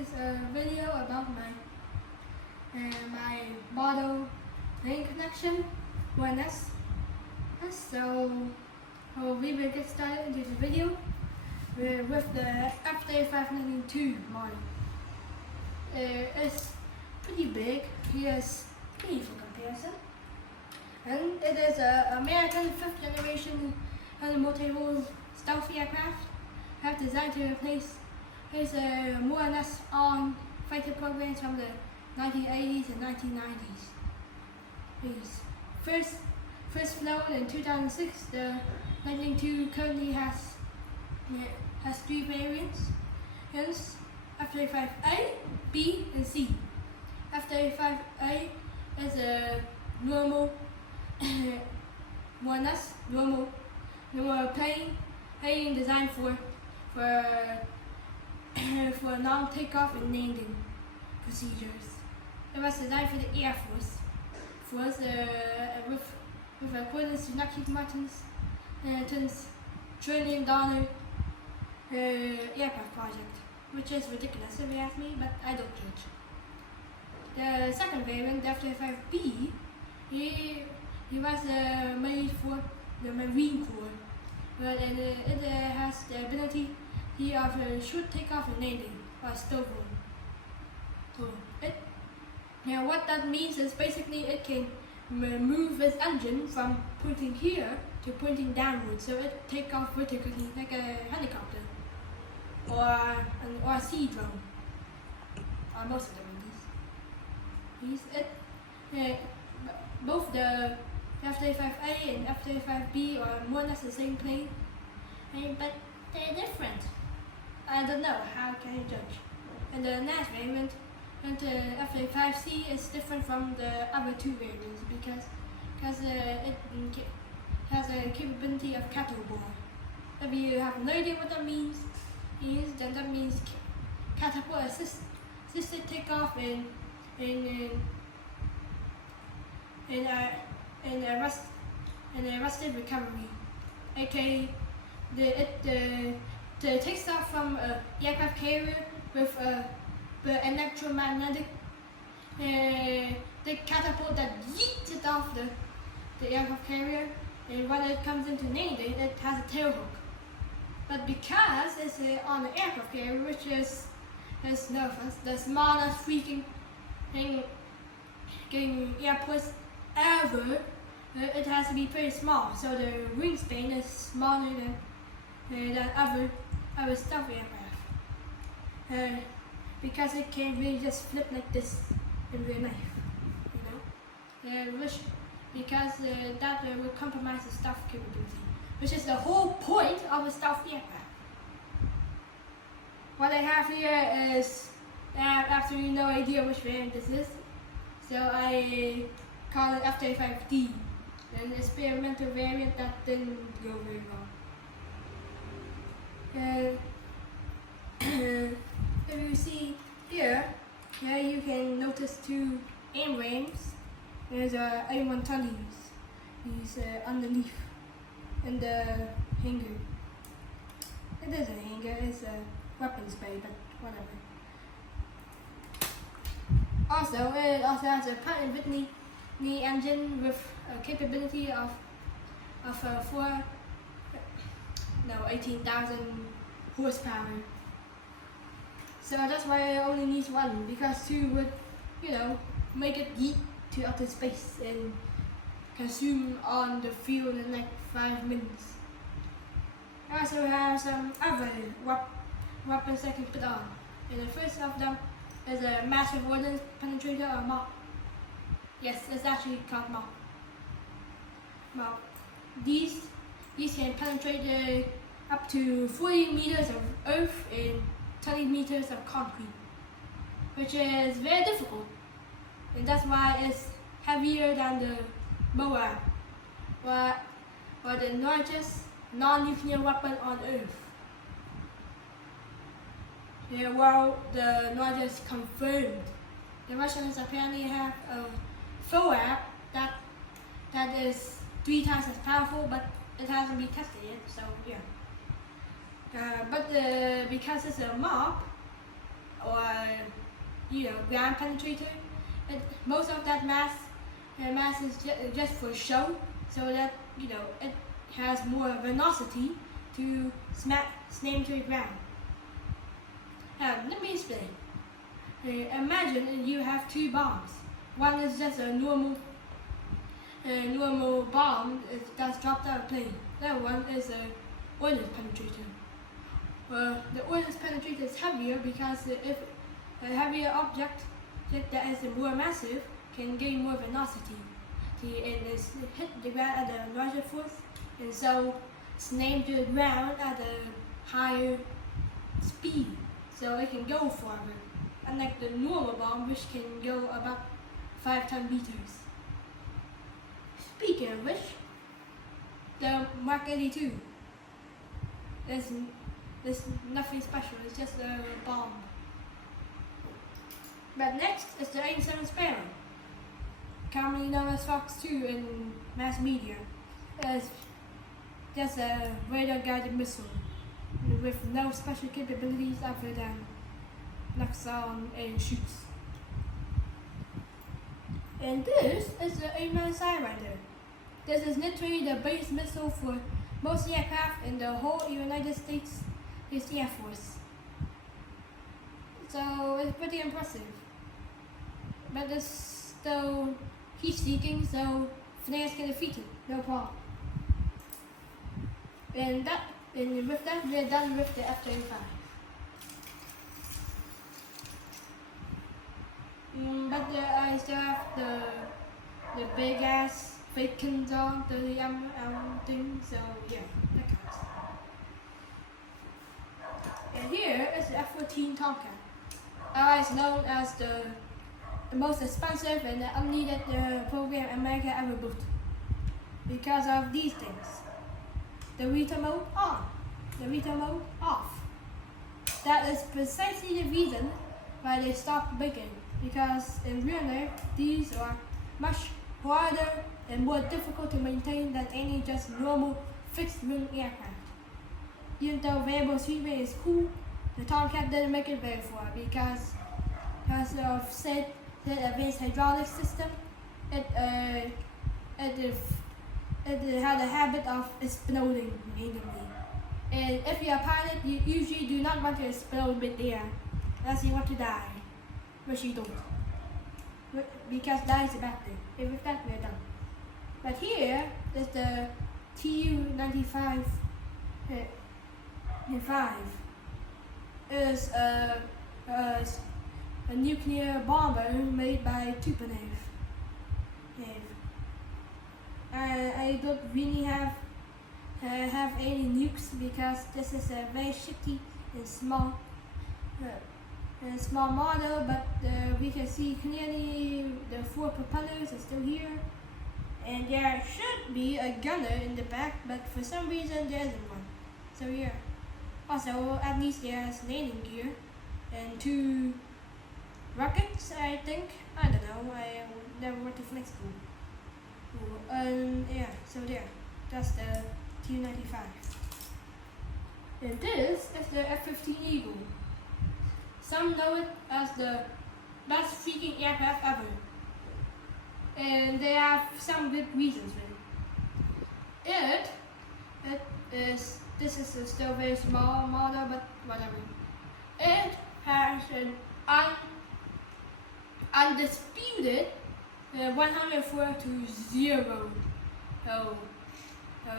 is a video about my bottle lane connection awareness. So we will get started into the video with the F3592 model. It's pretty big. Here's me for comparison. And it is an American 5th generation multi-role stealth aircraft designed to replace more or less on fighter programs from the 1980s and 1990s. First flown in 2006, the Lightning II currently has 3 variants, hence F-35A, B, and C. F-35A is a normal plane designed for non-takeoff and landing procedures. It was designed for the Air Force with accordance to Lockheed Martin's $1 trillion aircraft project, which is ridiculous if you ask me, but I don't judge. The second variant, the F-35B, he was made for the Marine Corps, but it has the ability of short takeoff and landing, or STOVL. So what that means is basically it can move its engine from pointing here to pointing downwards, so it takes off vertically like a helicopter or a sea drone, or most of them both the F-35A and F-35B are more or less the same plane, but they're different. I don't know, how can I judge? And the last variant, the F-35C, is different from the other 2 variants because it has a capability of catapult. If you have no idea what that means, then that means catapult assisted takeoff and arrested recovery, aka it takes off from an aircraft carrier with the electromagnetic the catapult that yeets it off the aircraft carrier, and when it comes into landing, it has a tail hook. But because it's on the aircraft carrier, which is nervous, the smallest freaking airports ever, it has to be pretty small, so the wingspan is smaller than other stuff aircraft, because it can't really just flip like this in real life, because that will compromise the stealth capability, which is the whole point of a stealth aircraft. What I have here is, I have absolutely no idea which variant this is, so I call it F-35D, an experimental variant that didn't go very well. If you see here, you can notice 2 AMRAAMs. There's A120s. He's underneath in the hangar. It isn't a hangar, it's a weapons bay, but whatever. Also, it also has a Pratt & Whitney engine with a capability of 18,000 horsepower. So that's why it only needs 1, because 2 would, make it yeet to outer space and consume on the field in like 5 minutes. I also have some other weapons I can put on, and the first of them is a massive ordnance penetrator, or MOP. Yes, it's actually called MOP. These can penetrate up to 40 meters of earth and 20 meters of concrete, which is very difficult, and that's why it's heavier than the MOAB, or the largest non-nuclear weapon on Earth. Well, the largest confirmed. The Russians apparently have a FOAB that is 3 times as powerful, but it hasn't been tested yet, so yeah. But because it's a MOP, or ground penetrator. Most of that mass is just for show, so that it has more velocity to slam to the ground. Let me explain. Imagine you have two bombs. One is just a normal bomb that's dropped out of a plane. The other one is a ordnance penetrator. The ordnance penetrator is heavier because if a heavier object that is more massive can gain more velocity. It is hit the ground at a larger force, and so slammed to the ground at a higher speed, so it can go farther. Unlike the normal bomb, which can go about 5 meters. Speaking of which, the Mark 82. There's nothing special. It's just a bomb. But next is the 87 Sparrow, commonly known as Fox 2 in mass media. It's just a radar-guided missile with no special capabilities other than knocks on and shoots. And this is the 89 Sidewinder. This is literally the base missile for most aircraft in the whole United States Air Force. So it's pretty impressive. But it's still heat-seeking, so flares can defeat it, no problem. And with that, we're done with the F-35. But I still have the big ass fake Kinzon 30 thing, so yeah, that counts. And here is the F-14 Tomcat, otherwise known as the most expensive and unneeded program America ever built, because of these things: the retard mode on, the retard mode off. That is precisely the reason why they stopped making, because in real life these are much harder and more difficult to maintain than any just normal fixed wing aircraft. Even though variable speed rate is cool, the Tomcat didn't make it very far because of said advanced hydraulic system. It had a habit of exploding randomly. And if you're a pilot, you usually do not want to explode mid-air, unless you want to die, which you don't, because that is a bad thing. And with that, we're done. But here is the Tu-95. Is a nuclear bomber made by Tupolev. I don't really have any nukes because this is a very shitty and small model, but we can see clearly the 4 propellers are still here, and there should be a gunner in the back, but for some reason there isn't one. So yeah. Also, at least there's landing gear and 2 rockets, I think. I don't know, I never went to flight school. Yeah, so there, that's the Tu-95. And this is the F-15 Eagle. Some know it as the best freaking aircraft ever. And they have some good reasons for it. This is a still very small model, but whatever. It has an undisputed 104 to 0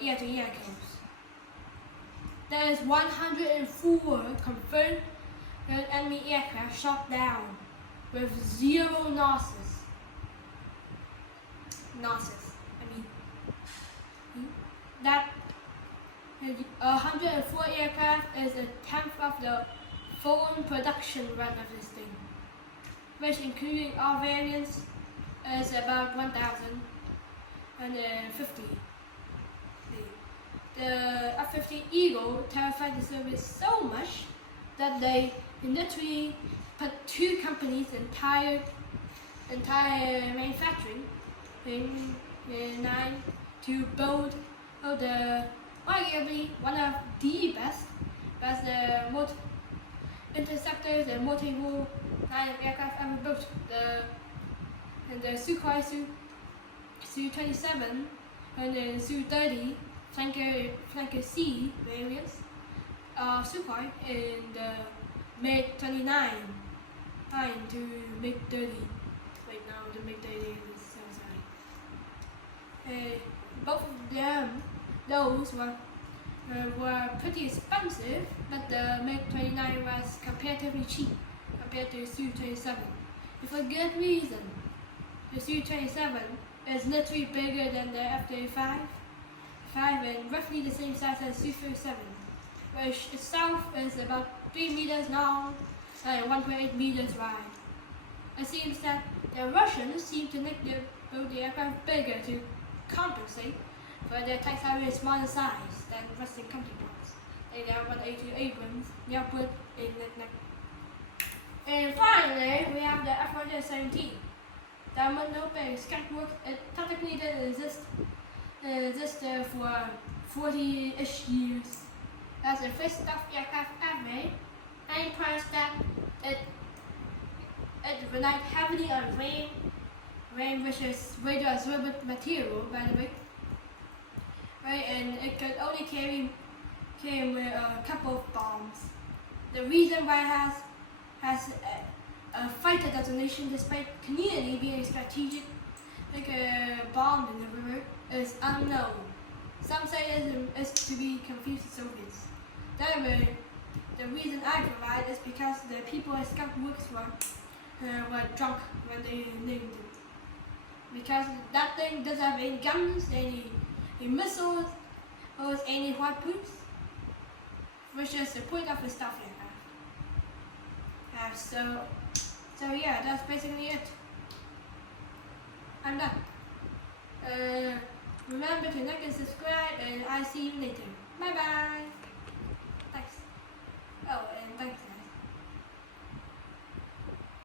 air-to-air kills. There is 104 confirmed enemy aircraft shot down with 0 losses. That 104 aircraft is a tenth of the full production run of this thing, which, including all variants, is about 1,050. The F-15 Eagle terrified the service so much that they literally put 2 companies' entire manufacturing in line to build arguably one of the best interceptors and multi-role line of aircraft ever built. The Sukhoi Su-27 and the Su-30 flanker C variants of Sukhoi in the MiG-29 to MiG-30. Right now the MiG-30 is so sorry. Both of them, those were pretty expensive, but the MiG-29 was comparatively cheap compared to the Su-27. And for good reason. The Su-27 is literally bigger than the F-35 and roughly the same size as Su-37, which itself is about 3 meters long and 1.8 meters wide. It seems that the Russians seem to make the aircraft bigger to compensate for their tanks having a smaller size than Western counterparts, like their 182 Abrams, the output in the. And finally, we have the F-117. That monoplane skunk it technically didn't exist for 40-ish years. That's the first stuffed aircraft ever made. Any price that it relied heavily on rain which is radioabsorbent material, by the way. Right, and it could only carry with a couple of bombs. The reason why it has a fighter designation despite clearly being a strategic like a bomb deliverer is unknown. Some say it is to be confused with Soviets. The reason I provide is because the people at Skunk Works were drunk when they named it. Because that thing doesn't have any guns, any missiles, or any weapons, which is the point of the stuff you have. So yeah, that's basically it. I'm done. Remember to like and subscribe, and I'll see you later. Bye bye.